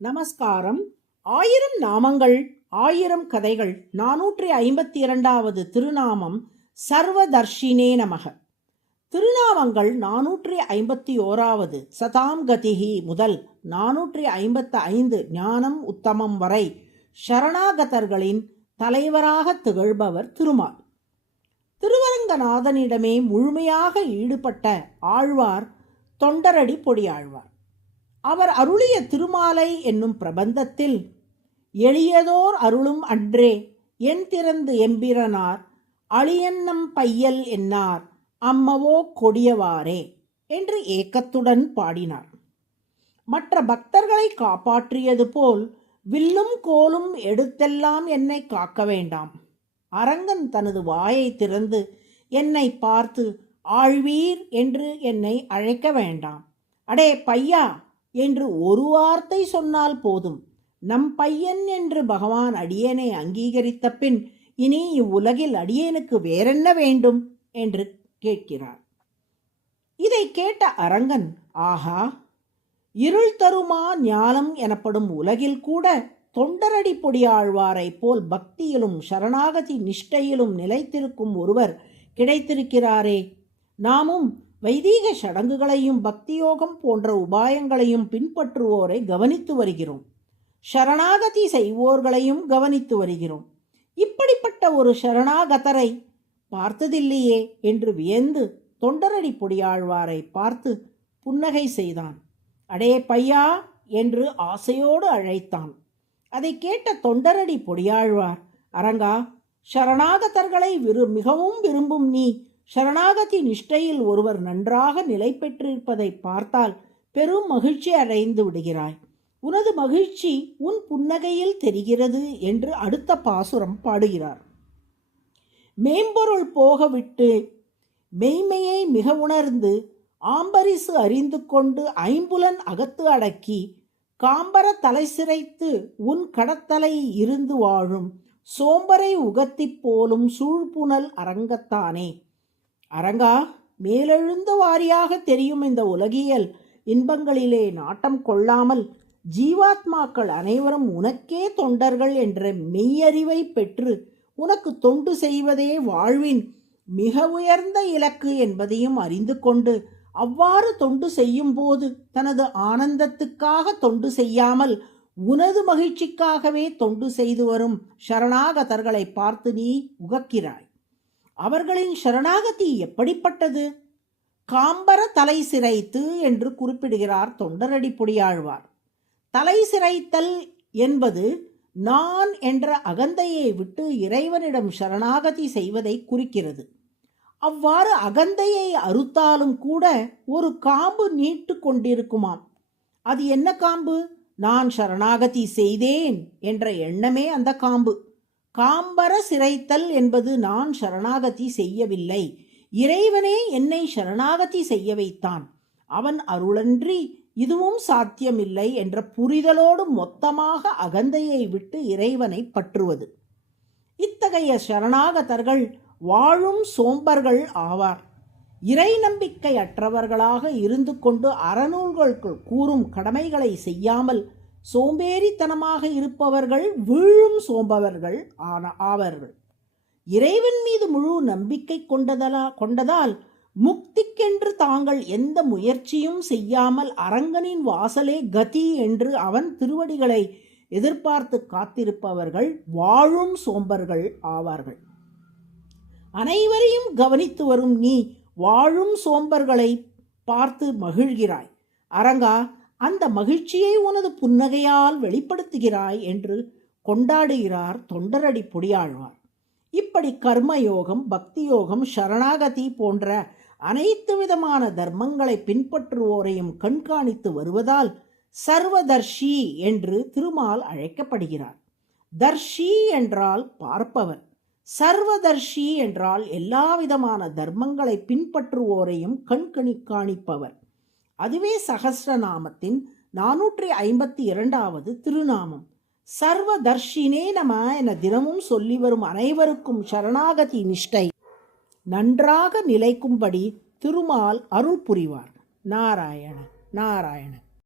நமஸ்காரம். 1000 நாமங்கள் 1000 கதைகள் 452வது திருநாமம் சர்வதர்ஷினே நமக. திருநாமங்கள் 451வது சதாம்கதிஹி முதல் 455 ஞானம் உத்தமம் வரை சரணாகதர்களின் தலைவராக திகழ்பவர் திருமால். திருவரங்கநாதனிடமே முழுமையாக ஈடுபட்ட ஆழ்வார் தொண்டரடி பொடியாழ்வார். அவர் அருளிய திருமாலை என்னும் பிரபந்தத்தில் எளியதோர் அருளும் அன்றே என் திறந்து எம்பிரனார் அழியன்னம் பையல் என்னார் அம்மவோ கொடியவாரே என்று ஏக்கத்துடன் பாடினார். மற்ற பக்தர்களை காப்பாற்றியது போல் வில்லும் கோலும் எடுத்தெல்லாம் என்னை காக்க வேண்டாம். அரங்கன் தனது வாயை திறந்து என்னை பார்த்து ஆழ்வீர் என்று என்னை அழைக்க வேண்டாம். அடே பையா என்று ஒரு வார்த்தை சொன்னால் போதும். நம் பையன் என்று பகவான் அடியேனை அங்கீகரித்த பின் இனி இவ்வுலகில் அடியேனுக்கு வேறென்ன வேண்டும் என்று கேட்கிறார். இதை கேட்ட அரங்கன், ஆஹா, இருள் தருமா ஞானம் எனப்படும் உலகில் கூட தொண்டரடி பொடியாழ்வாரை போல் பக்தியிலும் சரணாகதி நிஷ்டையிலும் நிலைத்திருக்கும் ஒருவர் கிடைத்திருக்கிறாரே. நாமும் வைதீக சடங்குகளையும் பக்தியோகம் போன்ற உபாயங்களையும் பின்பற்றுவோரை கவனித்து வருகிறோம். சரணாகதி செய்வோர்களையும் கவனித்து வருகிறோம். இப்படிப்பட்ட ஒரு சரணாகதரை பார்த்ததில்லையே என்று வியந்து தொண்டரடி பொடியாழ்வாரை பார்த்து புன்னகை செய்தான். அடே பையா என்று ஆசையோடு அழைத்தான். அதை கேட்ட தொண்டரடி பொடியாழ்வார், அரங்கா, சரணாகதர்களை மிகவும் விரும்பும் நீ சரணாகதி நிஷ்டையில் ஒருவர் நன்றாக நிலை பெற்றிருப்பதை பார்த்தால் பெரும் மகிழ்ச்சி அடைந்து விடுகிறாய். உனது மகிழ்ச்சி உன் புன்னகையில் தெரிகிறது என்று அடுத்த பாசுரம் பாடுகிறார். மேம்பொருள் போக விட்டு மெய்மையை மிக உணர்ந்து ஆம்பரிசு அறிந்து கொண்டு ஐம்புலன் அகத்து அடக்கி காம்பர தலை சிரைத்து உன் கடத்தலை இருந்து வாழும் சோம்பரை உகத்திப் போலும் சூழ்புனல் அரங்கத்தானே. அரங்கா, மேலெழுந்த வாரியாக தெரியும் இந்த உலகியல் இன்பங்களிலே நாட்டம் கொள்ளாமல் ஜீவாத்மாக்கள் அனைவரும் உனக்கே தொண்டர்கள் என்ற மெய்யறிவை பெற்று உனக்கு தொண்டு செய்வதே வாழ்வின் மிக உயர்ந்த இலக்கு என்பதையும் அறிந்து கொண்டு அவ்வாறு தொண்டு செய்யும் போது தனது ஆனந்தத்துக்காக தொண்டு செய்யாமல் உனது மகிழ்ச்சிக்காகவே தொண்டு செய்து வரும் சரணாகதர்களை பார்த்து நீ உகக்கிறாய். அவர்களின் சரணாகதி எப்படிப்பட்டது? காம்பர தலை சிரைத்து என்று குறிப்பிடுகிறார் தொண்டரடி பொடியாழ்வார். தலை சிரைத்தல் என்பது நான் என்ற அகந்தையை விட்டு இறைவனிடம் சரணாகதி செய்வதை குறிக்கிறது. அவ்வாறு அகந்தையை அறுத்தாலும் கூட ஒரு காம்பு நீட்டு கொண்டிருக்குமாம். அது என்ன காம்பு? நான் சரணாகதி செய்தேன் என்ற எண்ணமே அந்த காம்பு. காம்பர சிரைத்தல் என்பது நான் சரணாகதி செய்யவில்லை, இறைவனே என்னை சரணாகதி செய்ய வைத்தான், அவன் அருளன்றி இதுவும் சாத்தியமில்லை என்ற புரிதலோடு மொத்தமாக அகந்தையை விட்டு இறைவனை பற்றுவது. இத்தகைய சரணாகதர்கள் வாழும் சோம்பர்கள் ஆவார். இறை நம்பிக்கை அற்றவர்களாக இருந்து கொண்டு அறநூல்களுக்கு கூறும் கடமைகளை செய்யாமல் சோம்பேறித்தனமாக இருப்பவர்கள் வீழும் சோம்பவர்கள் ஆவார்கள். இறைவன் மீது முழு நம்பிக்கை கொண்டதால் முக்திக்கென்று தாங்கள் எந்த முயற்சியும் செய்யாமல் அரங்கனின் வாசலே கதி என்று அவன் திருவடிகளை எதிர்பார்த்து காத்திருப்பவர்கள் வாழும் சோம்பர்கள் ஆவார்கள். அனைவரையும் கவனித்து வரும் நீ வாழும் சோம்பர்களை பார்த்து மகிழ்கிறாய். அரங்கா, அந்த மகிழ்ச்சியை உனது புன்னகையால் வெளிப்படுத்துகிறாய் என்று கொண்டாடுகிறார் தொண்டரடி பொடியாழ்வார். இப்படி கர்மயோகம், பக்தி யோகம், சரணாகதி போன்ற அனைத்து விதமான தர்மங்களை பின்பற்றுவோரையும் கண்காணித்து வருவதால் சர்வதர்ஷி என்று திருமால் அழைக்கப்படுகிறார். தர்ஷி என்றால் பார்ப்பவர், சர்வதர்ஷி என்றால் எல்லா விதமான தர்மங்களை பின்பற்றுவோரையும் காணிப்பவர். அதுவே சகஸ்ரநாமத்தின் 452வது திருநாமம். சர்வதர்ஷினே நம என தினமும் சொல்லி வரும் அனைவருக்கும் சரணாகதி நிஷ்டை நன்றாக நிலைக்கும்படி திருமால் அருள் புரிவார். நாராயண நாராயண.